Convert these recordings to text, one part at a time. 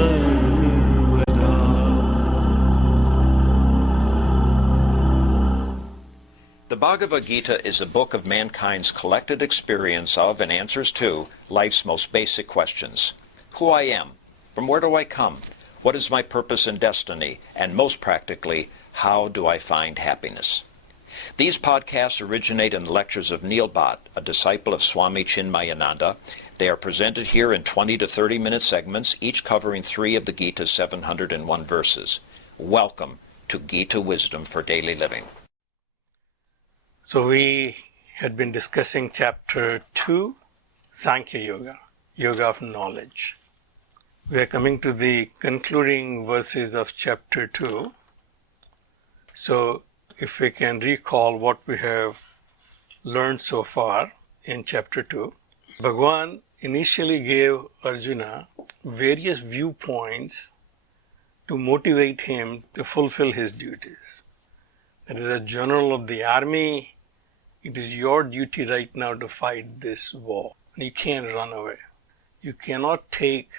सर्वदा. The Bhagavad Gita is a book of mankind's collected experience of and answers to life's most basic questions. Who I am, from where do I come, what is my purpose and destiny, and most practically, how do I find happiness? These podcasts originate in the lectures of Neil Bhatt, a disciple of Swami Chinmayananda. They are presented here in 20 to 30-minute segments, each covering 3 of the Gita's 701 verses. Welcome to Gita Wisdom for Daily Living. So we had been discussing chapter 2, Sankhya Yoga, Yoga of Knowledge. We are coming to the concluding verses of chapter 2. So if we can recall what we have learned so far in chapter 2, Bhagavan initially gave Arjuna various viewpoints to motivate him to fulfill his duties. That is, a general of the army, it is your duty right now to fight this war. You can't run away. You cannot take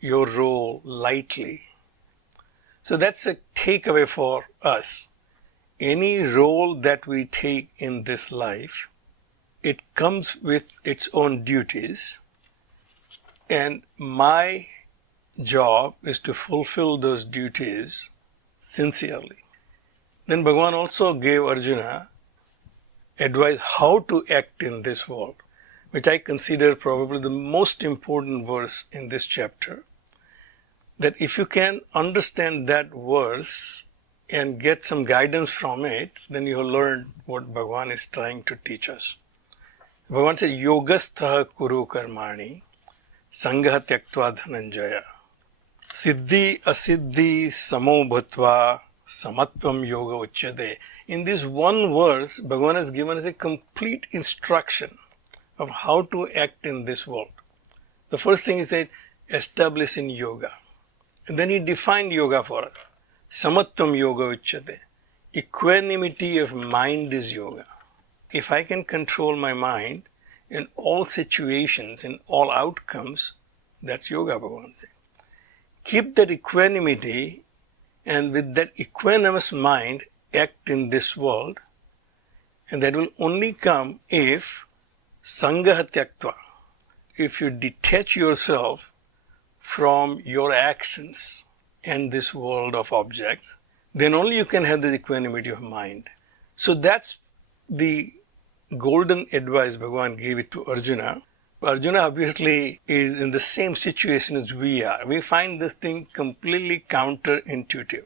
your role lightly. So that's a takeaway for us. Any role that we take in this life, it comes with its own duties, and my job is to fulfill those duties sincerely. Then Bhagavan also gave Arjuna advice how to act in this world, which I consider probably the most important verse in this chapter. That if you can understand that verse and get some guidance from it, then you will learn what Bhagavan is trying to teach us. Bhagavan says, Yogastha kuru karmani, sangha tyaktva dhananjaya, siddhi asiddhi samo bhutva, samatvam yoga uchyate. In this one verse, Bhagavan has given us a complete instruction of how to act in this world. The first thing he said, establish in yoga. And then he defined yoga for us. Samatvam yoga uchyate. Equanimity of mind is yoga. If I can control my mind in all situations, in all outcomes, that's yoga, Bhagavan said. Keep that equanimity, and with that equanimous mind, act in this world, and that will only come if sangha tyaktva, if you detach yourself from your actions and this world of objects, then only you can have this equanimity of mind. So that's the golden advice Bhagavan gave it to Arjuna. Arjuna obviously is in the same situation as we are. We find this thing completely counterintuitive.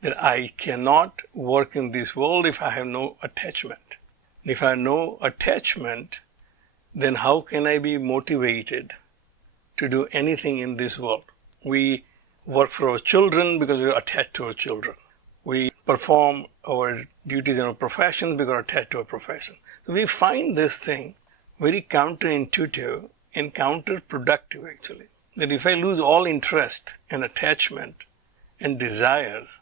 That I cannot work in this world if I have no attachment. If I have no attachment, then how can I be motivated to do anything in this world? We work for our children because we are attached to our children. We perform our duties in our professions because we are attached to our profession. So we find this thing very counterintuitive and counterproductive actually. That if I lose all interest and attachment and desires,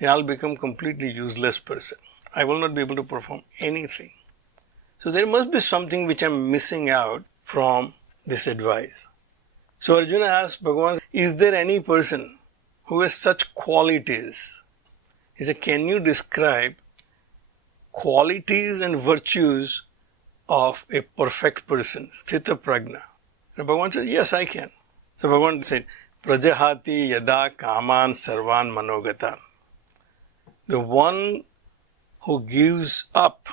then I'll become completely useless person. I will not be able to perform anything. So there must be something which I'm missing out from this advice. So Arjuna asked Bhagavan, is there any person who has such qualities? He said, can you describe qualities and virtues of a perfect person, sthita prajna? And Bhagavan said, yes, I can. So Bhagavan said, prajahati yada kaman sarvan manogatan. The one who gives up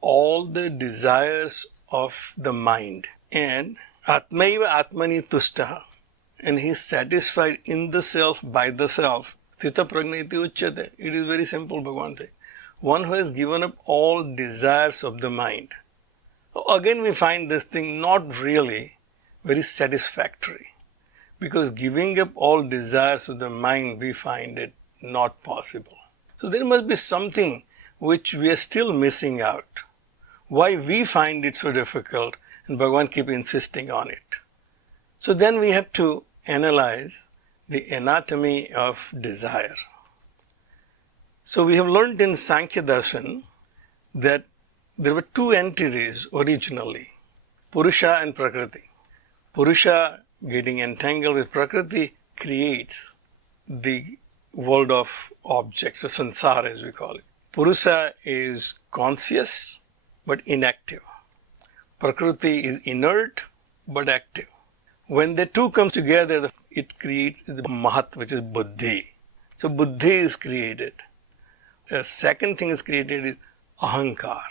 all the desires of the mind and atmaiva atmani tustaha, and he is satisfied in the self, by the self, sthita prajna iti uchyate. It is very simple, Bhagavan said. One who has given up all desires of the mind. Again we find this thing not really very satisfactory, because giving up all desires of the mind, we find it not possible. So there must be something which we are still missing out. Why we find it so difficult, and Bhagavan keep insisting on it. So then we have to analyze the anatomy of desire. So we have learned in Sankhya Darshan that there were two entities originally, Purusha and Prakriti. Purusha getting entangled with Prakriti creates the world of objects, or samsara as we call it. Purusa is conscious but inactive. Prakriti is inert but active. When the two come together, it creates the mahat, which is buddhi. So buddhi is created. The second thing is created is ahankar.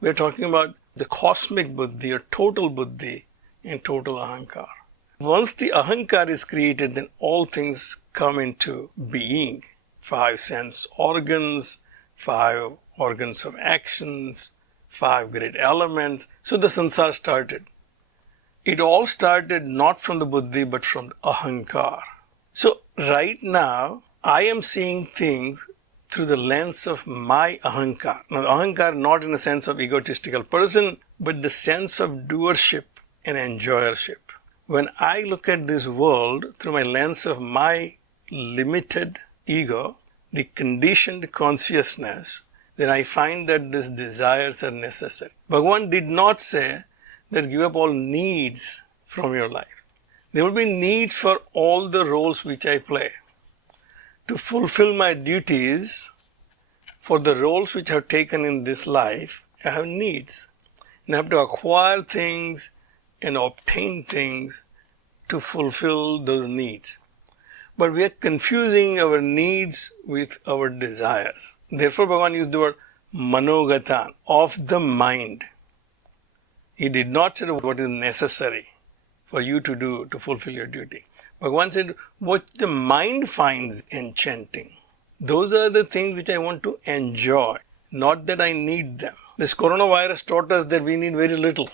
We are talking about the cosmic buddhi or total buddhi and total ahankar. Once the ahankar is created, then all things come into being. 5 sense organs, 5 organs of actions, 5 great elements. So the samsara started. It all started not from the buddhi but from ahankar. So right now, I am seeing things through the lens of my ahankar. Now, ahankar not in the sense of egotistical person, but the sense of doership and enjoyership. When I look at this world through my lens of my limited ego, the conditioned consciousness, then I find that these desires are necessary. Bhagavan did not say that give up all needs from your life. There will be need for all the roles which I play. To fulfill my duties for the roles which I have taken in this life, I have needs. And I have to acquire things and obtain things to fulfill those needs. But we are confusing our needs with our desires. Therefore, Bhagavan used the word manogatan, of the mind. He did not say what is necessary for you to do to fulfill your duty. Bhagavan said what the mind finds enchanting. Those are the things which I want to enjoy, not that I need them. This coronavirus taught us that we need very little.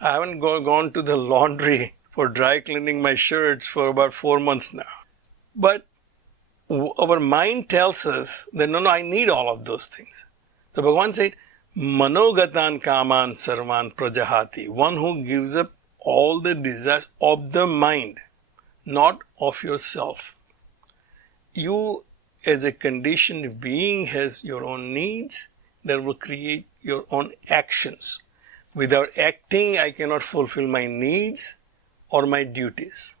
I haven't gone to the laundry for dry cleaning my shirts for about 4 months now. But our mind tells us that no, I need all of those things. So Bhagavan said, manogatan kaman sarvan prajahati, one who gives up all the desires of the mind, not of yourself. You as a conditioned being has your own needs that will create your own actions. Without acting, I cannot fulfill my needs or my duties.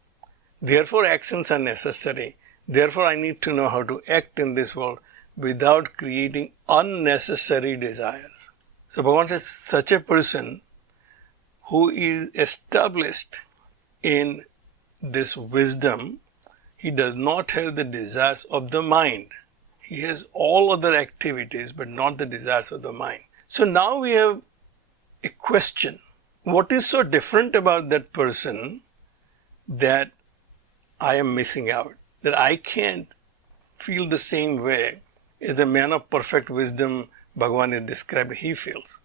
Therefore, actions are necessary. Therefore, I need to know how to act in this world without creating unnecessary desires. So, Bhagavan says, such a person who is established in this wisdom, he does not have the desires of the mind. He has all other activities, but not the desires of the mind. So now we have a question. What is so different about that person that I am missing out? That I can't feel the same way as the man of perfect wisdom Bhagavan is described he feels.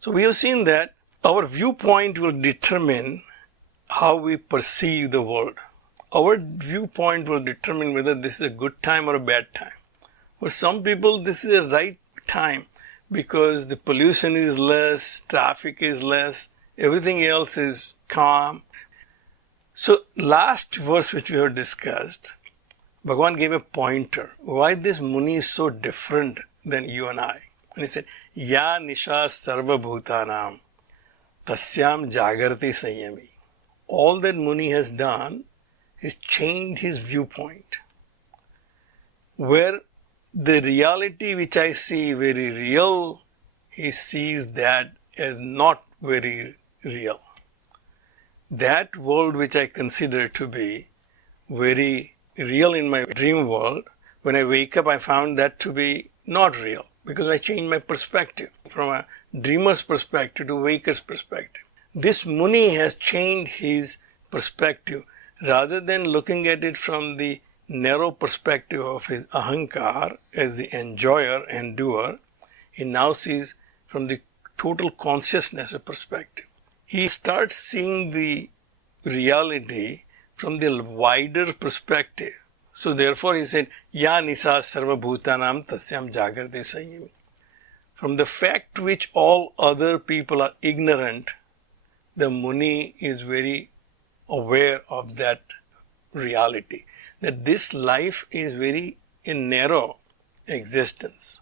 So we have seen that our viewpoint will determine how we perceive the world. Our viewpoint will determine whether this is a good time or a bad time. For some people, this is a right time because the pollution is less, traffic is less, everything else is calm. So, last verse which we have discussed, Bhagavan gave a pointer. Why this Muni is so different than you and I? And he said, Ya nisha sarva bhutanam tasyam jagarti sanyami. All that Muni has done is changed his viewpoint. Where the reality which I see very real, he sees that as not very real. That world which I consider to be very real in my dream world, when I wake up I found that to be not real because I changed my perspective from a dreamer's perspective to waker's perspective. This Muni has changed his perspective. Rather than looking at it from the narrow perspective of his ahankar as the enjoyer and doer, he now sees from the total consciousness perspective. He starts seeing the reality from the wider perspective. So therefore he said, Ya nisa sarva bhutanam tasyam jagrati sanyami. From the fact which all other people are ignorant, the Muni is very aware of that reality. That this life is very a narrow existence.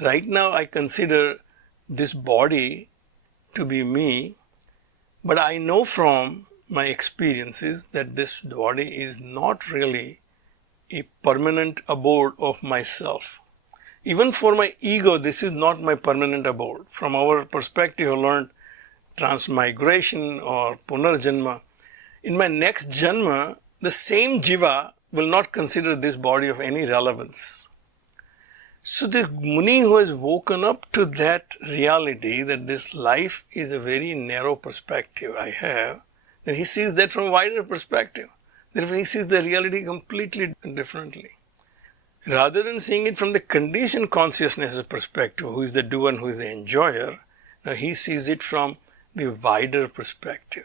Right now I consider this body to be me, but I know from my experience is that this body is not really a permanent abode of myself. Even for my ego, this is not my permanent abode. From our perspective, I learned transmigration or punarjanma. In my next janma, the same jiva will not consider this body of any relevance. So the Muni who has woken up to that reality, that this life is a very narrow perspective I have, then he sees that from a wider perspective. Therefore he sees the reality completely differently. Rather than seeing it from the conditioned consciousness perspective, who is the doer and who is the enjoyer, now he sees it from the wider perspective.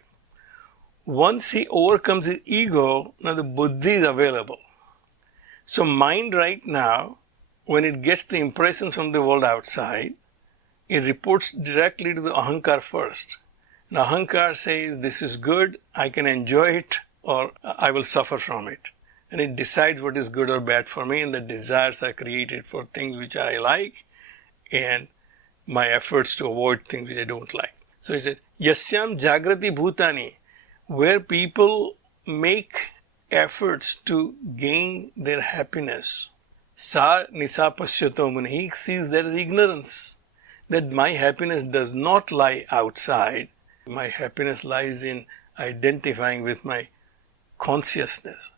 Once he overcomes his ego, now the buddhi is available. So mind right now, when it gets the impressions from the world outside, it reports directly to the ahankar first. And ahankar says, this is good, I can enjoy it, or I will suffer from it. And it decides what is good or bad for me, and the desires are created for things which I like, and my efforts to avoid things which I don't like. So he said, Yasyam Jagrati Bhutani, where people make efforts to gain their happiness. Sa Nisa Pashyato Muni, he sees there is ignorance, that my happiness does not lie outside. My happiness lies in identifying with my consciousness.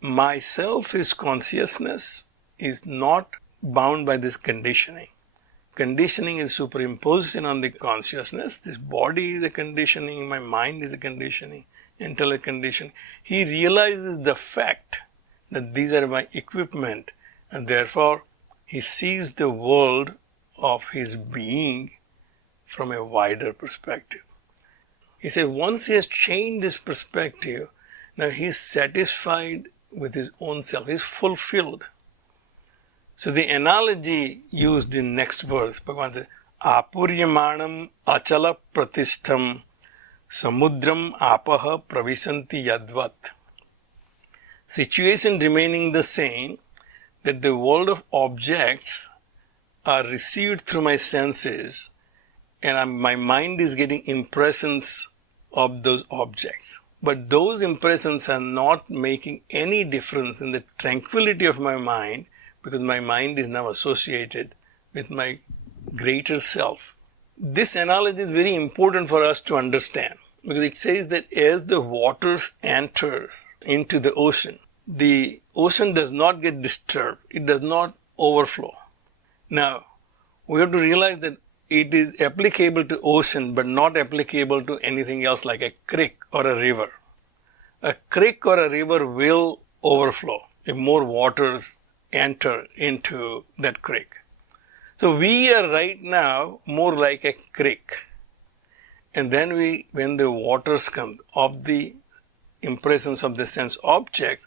Myself is consciousness, is not bound by this conditioning. Conditioning is superimposed on the consciousness. This body is a conditioning, my mind is a conditioning, intellect conditioning. He realizes the fact that these are my equipment, and therefore he sees the world of his being from a wider perspective. He said once he has changed this perspective, now he is satisfied with his own self, he is fulfilled. So the analogy used in next verse, Bhagavan says, Apuryamanam achala pratishtham samudram apaha pravisanti yadvat. Situation remaining the same, that the world of objects are received through my senses, and my mind is getting impressions of those objects. But those impressions are not making any difference in the tranquility of my mind, because my mind is now associated with my greater self. This analogy is very important for us to understand, because it says that as the waters enter into the ocean does not get disturbed, it does not overflow. Now, we have to realize that it is applicable to ocean but not applicable to anything else like a creek or a river. A creek or a river will overflow if more waters enter into that creek. So we are right now more like a creek. And then when the waters come of the impressions of the sense objects,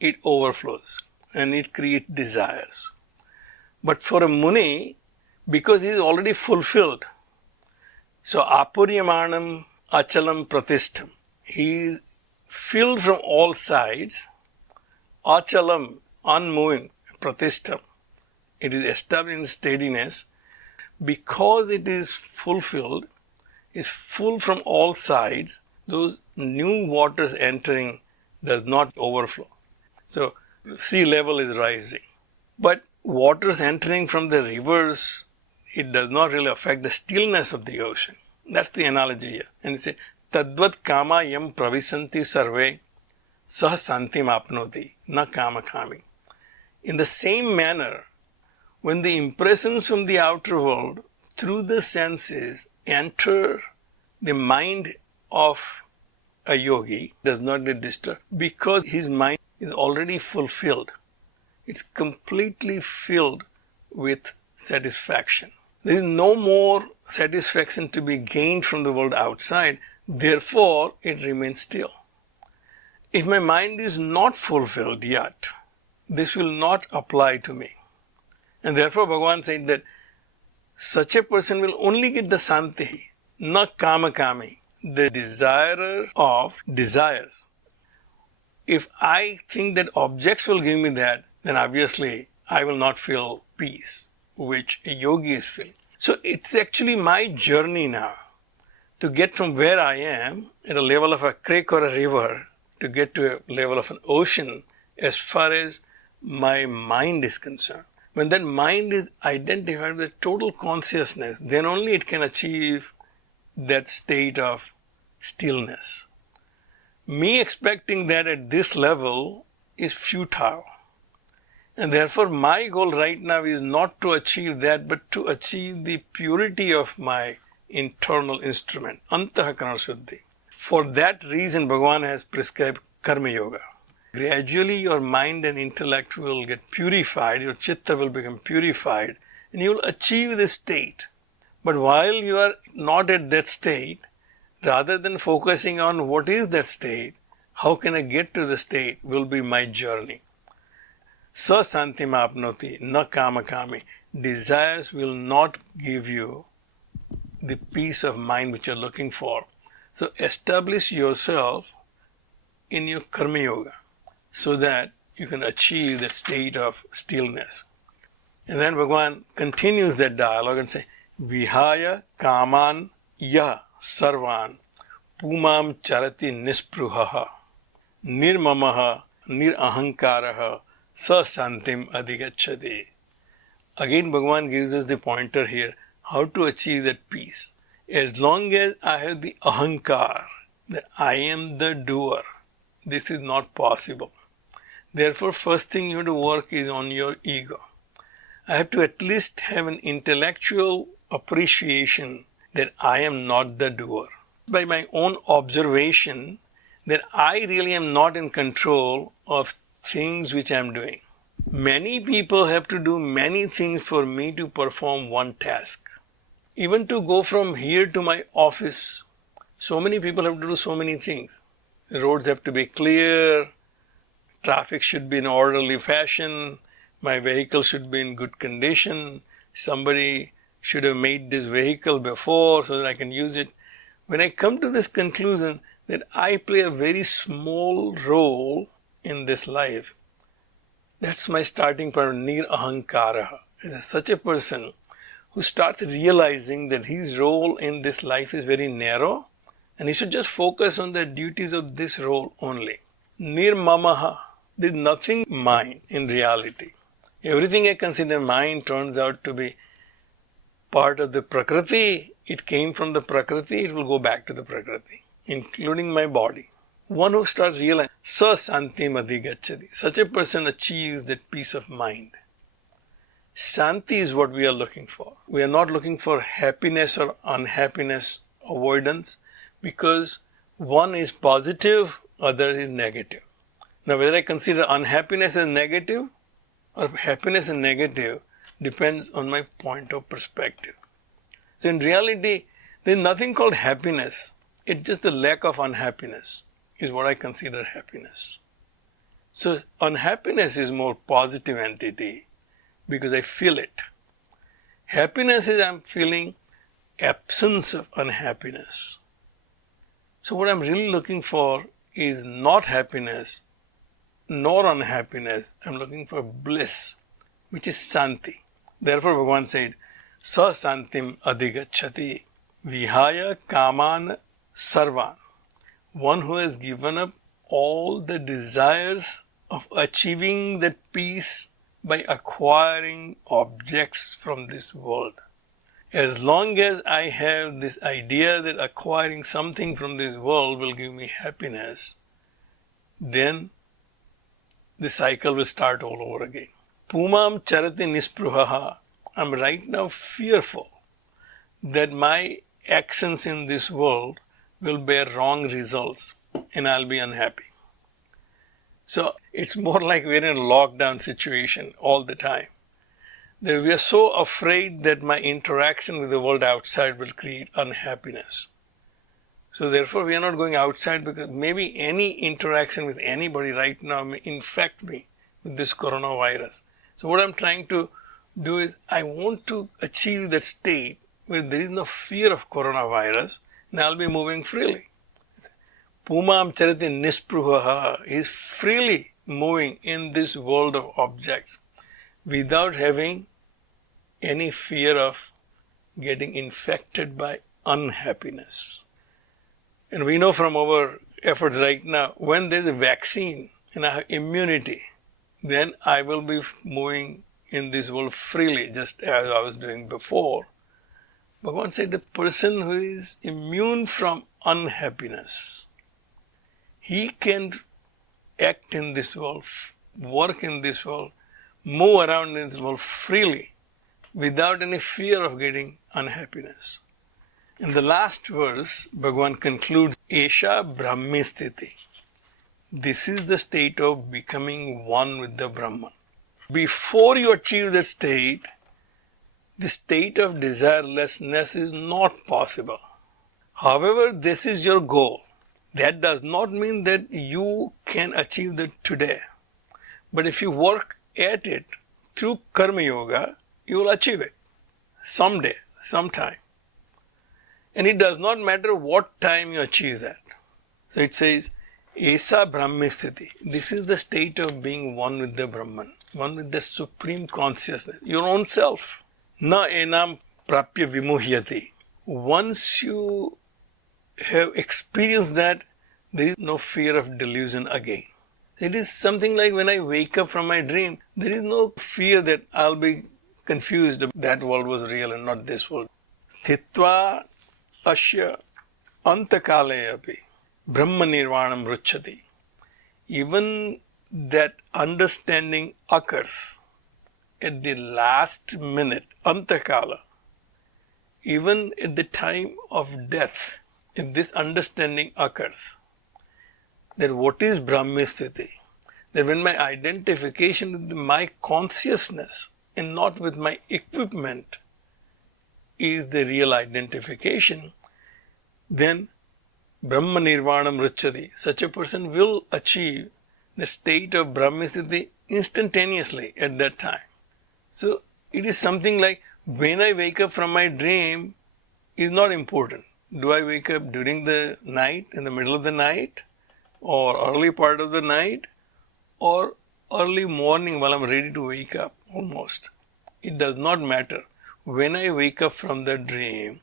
it overflows and it creates desires. But for a Muni, because he is already fulfilled, so apuryamanam achalam pratishtham, he is filled from all sides, achalam, unmoving, pratishtham, it is established in steadiness, because it is fulfilled, is full from all sides, those new waters entering does not overflow. So sea level is rising. But waters entering from the rivers, it does not really affect the stillness of the ocean. That's the analogy here. And it says, Tadvat kama yam pravisanti sarve sah santim apnoti na kama kami. In the same manner, when the impressions from the outer world through the senses enter the mind of a yogi, does not get disturbed, because his mind is already fulfilled. It's completely filled with satisfaction. There is no more satisfaction to be gained from the world outside, therefore it remains still. If my mind is not fulfilled yet, this will not apply to me. And therefore Bhagavan said that such a person will only get the santi, not kama kami, the desirer of desires. If I think that objects will give me that, then obviously I will not feel peace, which a yogi is feeling. So it's actually my journey now to get from where I am at a level of a creek or a river to get to a level of an ocean as far as my mind is concerned. When that mind is identified with total consciousness, then only it can achieve that state of stillness. Me expecting that at this level is futile. And therefore my goal right now is not to achieve that, but to achieve the purity of my internal instrument, Antahkarana Shuddhi. For that reason, Bhagavan has prescribed Karma Yoga. Gradually your mind and intellect will get purified, your chitta will become purified, and you will achieve this state. But while you are not at that state, rather than focusing on what is that state, how can I get to the state, will be my journey. Sa santim apnoti na kama kami. Desires will not give you the peace of mind which you are looking for. So establish yourself in your Karma Yoga so that you can achieve that state of stillness. And then Bhagavan continues that dialogue and says, Vihaya kaman ya sarvan pumam charati nispruhaha nirmamaha nirahankaraha sa santim adhigacchati. Again Bhagavan gives us the pointer here, how to achieve that peace. As long as I have the ahankar, that I am the doer, this is not possible. Therefore, first thing you have to work is on your ego. I have to at least have an intellectual appreciation that I am not the doer. By my own observation, that I really am not in control of things which I am doing. Many people have to do many things for me to perform one task. Even to go from here to my office, so many people have to do so many things. The roads have to be clear, traffic should be in orderly fashion, my vehicle should be in good condition, somebody should have made this vehicle before so that I can use it. When I come to this conclusion that I play a very small role in this life, that's my starting point, Nir Ahankara. Such a person who starts realizing that his role in this life is very narrow and he should just focus on the duties of this role only. Nirmamaha, there is nothing mine in reality. Everything I consider mine turns out to be part of the Prakriti. It came from the Prakriti, it will go back to the Prakriti, including my body. One who starts realizing, sa santim adhigacchati, such a person achieves that peace of mind. Santi is what we are looking for. We are not looking for happiness or unhappiness avoidance because one is positive, other is negative. Now whether I consider unhappiness as negative or happiness as negative depends on my point of perspective. So in reality, there is nothing called happiness. It's just the lack of unhappiness is what I consider happiness. So unhappiness is more positive entity because I feel it. Happiness is I'm feeling absence of unhappiness. So what I'm really looking for is not happiness nor unhappiness. I'm looking for bliss, which is Santi. Therefore Bhagavan said, Sa Santim Adhigacchati Vihaya Kaman Sarvan. One who has given up all the desires of achieving that peace by acquiring objects from this world. As long as I have this idea that acquiring something from this world will give me happiness, then the cycle will start all over again. Pumam charati nispruhaha. I'm right now fearful that my actions in this world will bear wrong results and I'll be unhappy. So it's more like we're in a lockdown situation all the time. That we are so afraid that my interaction with the world outside will create unhappiness. So therefore we are not going outside because maybe any interaction with anybody right now may infect me with this coronavirus. So what I'm trying to do is I want to achieve that state where there is no fear of coronavirus and I'll be moving freely. Pumam charati nispruhaha is freely moving in this world of objects without having any fear of getting infected by unhappiness. And we know from our efforts right now, when there's a vaccine and I have immunity, then I will be moving in this world freely, just as I was doing before. Bhagavan said the person who is immune from unhappiness, he can act in this world, work in this world, move around in this world freely without any fear of getting unhappiness. In the last verse, Bhagavan concludes, Esha Brahmi Sthiti. This is the state of becoming one with the Brahman. Before you achieve that state, the state of desirelessness is not possible. However, this is your goal. That does not mean that you can achieve that today. But if you work at it through Karma Yoga, you will achieve it someday, sometime. And it does not matter what time you achieve that. So it says, Esa Brahmi Sthiti. This is the state of being one with the Brahman, one with the Supreme Consciousness, your own self. Na enam prapya vimuhyati. Once you have experienced that, there is no fear of delusion again. It is something like when I wake up from my dream, there is no fear that I'll be confused that world was real and not this world. Sthitva asya antakale api brahma nirvanam ruchyati. Even that understanding occurs at the last minute, antakala. Even at the time of death, if this understanding occurs, that what is Brahmi Sthiti? That when my identification with my consciousness and not with my equipment is the real identification, then Brahma Nirvanam Ruchyati. Such a person will achieve the state of Brahmi Sthiti instantaneously at that time. So it is something like when I wake up from my dream is not important. Do I wake up during the night, in the middle of the night, or early part of the night, or early morning while I'm ready to wake up almost? It does not matter. When I wake up from the dream,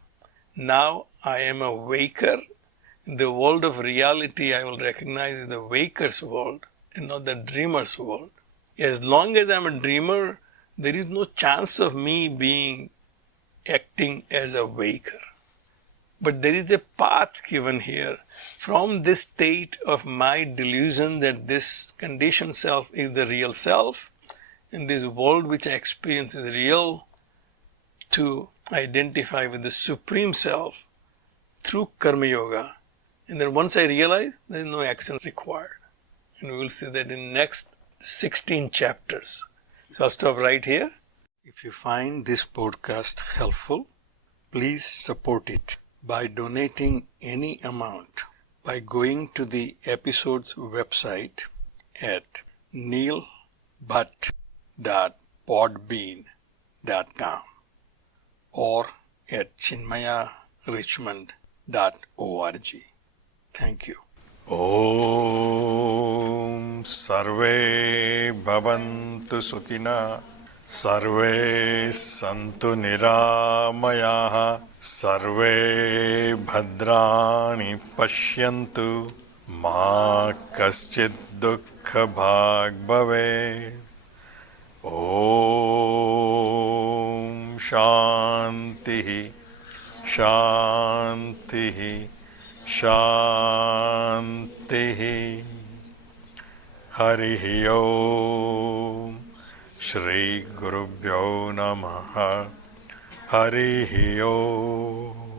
now I am a waker. In the world of reality, I will recognize as the waker's world and not the dreamer's world. As long as I'm a dreamer, there is no chance of me acting as a waker. But there is a path given here from this state of my delusion that this conditioned self is the real self, and this world which I experience is real, to identify with the Supreme Self through Karma Yoga. And then once I realize, there is no action required. And we will see that in next 16 chapters. So I'll stop right here. If you find this podcast helpful, please support it by donating any amount by going to the episode's website at neilbhatt.podbean.com or at chinmayarichmond.org. Thank you. Om Sarve Bhavantu Sukhina Sarve Santu Niramayaha Sarve Bhadrani Pashyantu Ma Kaschid Dukkha Bhag Bhavet. Om Shanti Shanti Shanti. Harihi Om. Shri Gurubhyo Namaha. Harihi Om.